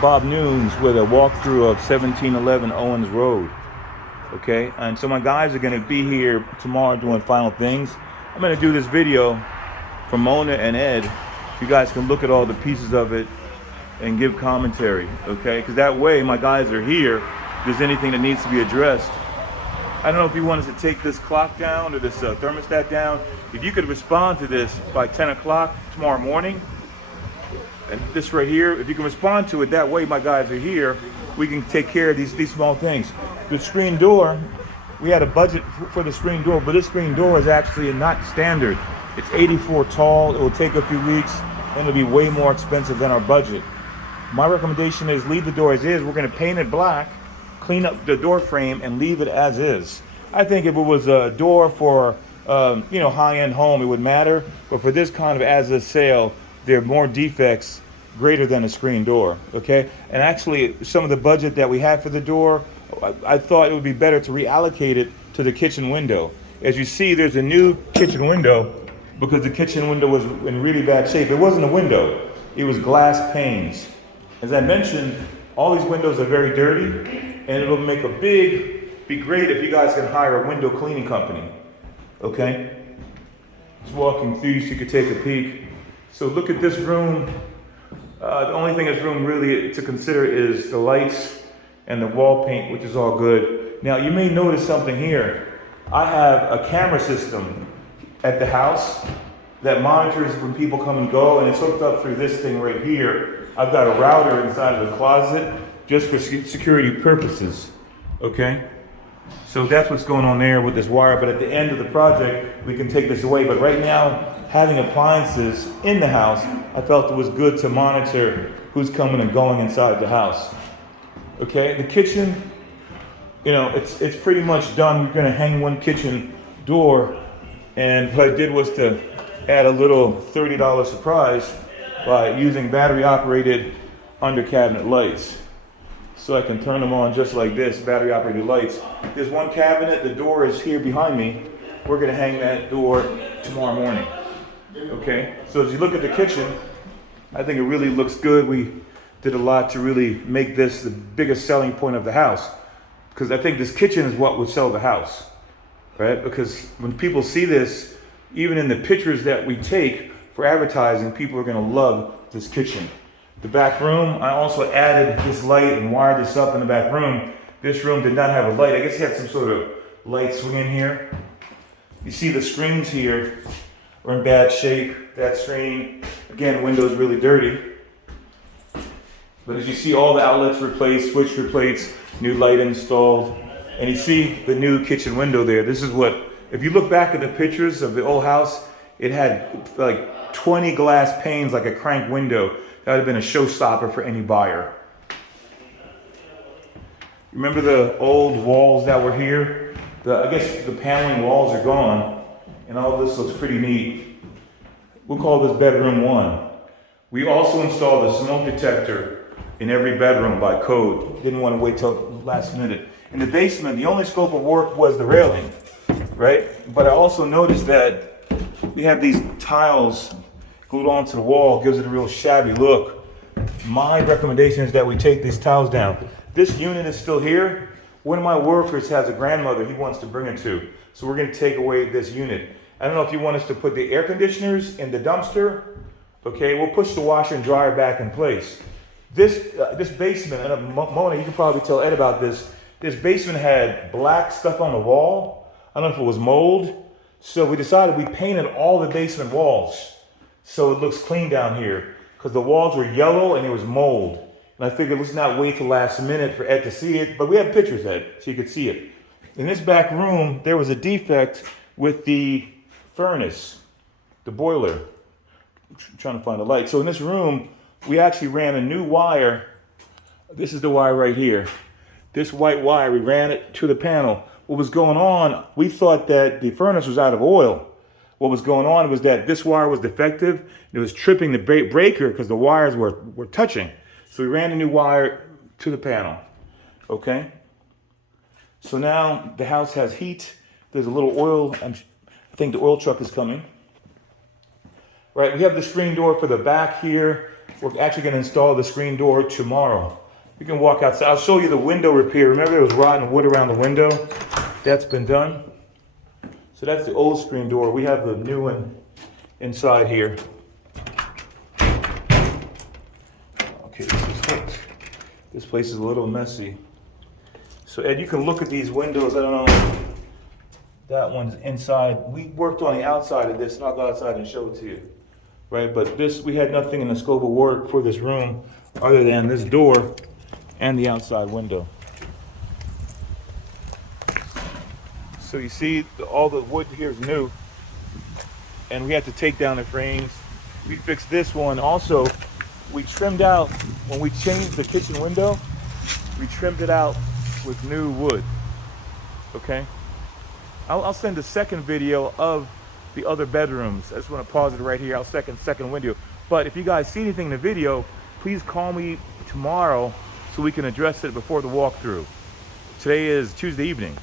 Bob Nunes with a walkthrough of 1711 Owens Road. Okay, and so my guys are going to be here tomorrow doing final things. I'm going to do this video for Mona and Ed. You guys can look at all the pieces of it and give commentary, okay? Because that way my guys are here. If there's anything that needs to be addressed. I don't know if you want us to take this clock down or this thermostat down. If you could respond to this by 10 o'clock tomorrow morning, and this right here, if you can respond to it, that way my guys are here. We can take care of these small things. The screen door, we had a budget for the screen door, but this screen door is actually not standard. It's 84 tall, it will take a few weeks, and it'll be way more expensive than our budget. My recommendation is leave the door as is. We're gonna paint it black, clean up the door frame, and leave it as is. I think if it was a door for high-end home, it would matter, but for this kind of as-is sale, there are more defects greater than a screen door, okay? And actually, some of the budget that we had for the door, I thought it would be better to reallocate it to the kitchen window. As you see, there's a new kitchen window because the kitchen window was in really bad shape. It wasn't a window, it was glass panes. As I mentioned, all these windows are very dirty, and it'll be great if you guys can hire a window cleaning company, okay? Just walking through so you could take a peek. So look at this room. The only thing in this room really to consider is the lights and the wall paint, which is all good. Now you may notice something here. I have a camera system at the house that monitors when people come and go, and it's hooked up through this thing right here. I've got a router inside of the closet just for security purposes, okay? So that's what's going on there with this wire, but at the end of the project, we can take this away. But right now, having appliances in the house, I felt it was good to monitor who's coming and going inside the house. Okay, the kitchen, it's pretty much done. We're gonna hang one kitchen door, and what I did was to add a little $30 surprise by using battery operated under cabinet lights. So I can turn them on just like this, battery operated lights. There's one cabinet, the door is here behind me. We're gonna hang that door tomorrow morning. Okay, so as you look at the kitchen, I think it really looks good. We did a lot to really make this the biggest selling point of the house, because I think this kitchen is what would sell the house, right? Because when people see this, even in the pictures that we take for advertising, people are gonna love this kitchen. The back room, I also added this light and wired this up in the back room. This room did not have a light. I guess it had some sort of light swing in here. You see the screens here are in bad shape. That screen, again, window's really dirty. But as you see, all the outlets replaced, switch replaced, new light installed. And you see the new kitchen window there. This is what, if you look back at the pictures of the old house, it had like 20 glass panes like a crank window. That would have been a showstopper for any buyer. Remember the old walls that were here? I guess the paneling walls are gone, and all this looks pretty neat. We'll call this bedroom 1. We also installed a smoke detector in every bedroom by code. Didn't want to wait till the last minute. In the basement, the only scope of work was the railing, right? But I also noticed that we have these tiles glued onto the wall, gives it a real shabby look. My recommendation is that we take these tiles down. This unit is still here. One of my workers has a grandmother he wants to bring it to. So we're gonna take away this unit. I don't know if you want us to put the air conditioners in the dumpster. Okay, we'll push the washer and dryer back in place. This basement, and Mona, you can probably tell Ed about this. This basement had black stuff on the wall. I don't know if it was mold. So we decided we painted all the basement walls so it looks clean down here, because the walls were yellow and it was mold. And I figured let's not wait till last minute for Ed to see it, but we have pictures, Ed, so you could see it. In this back room, there was a defect with the furnace, the boiler. I'm trying to find the light. So in this room, we actually ran a new wire. This is the wire right here. This white wire, we ran it to the panel. What was going on, we thought that the furnace was out of oil. What was going on was that this wire was defective. It was tripping the breaker because the wires were touching. So we ran a new wire to the panel, okay? So now the house has heat. There's a little oil. I think the oil truck is coming. Right, we have the screen door for the back here. We're actually going to install the screen door tomorrow. You can walk outside. I'll show you the window repair. Remember there was rotten wood around the window? That's been done. So that's the old screen door. We have the new one inside here. Okay, this is hooked. This place is a little messy. So Ed, you can look at these windows. I don't know. That one's inside. We worked on the outside of this, and I'll go outside and show it to you. Right, but this, we had nothing in the scope of work for this room other than this door and the outside window. So you see, all the wood here is new, and we had to take down the frames. We fixed this one. Also, we trimmed out, when we changed the kitchen window, we trimmed it out with new wood, okay? I'll send a second video of the other bedrooms. I just want to pause it right here. I'll second video. But if you guys see anything in the video, please call me tomorrow so we can address it before the walkthrough. Today is Tuesday evening.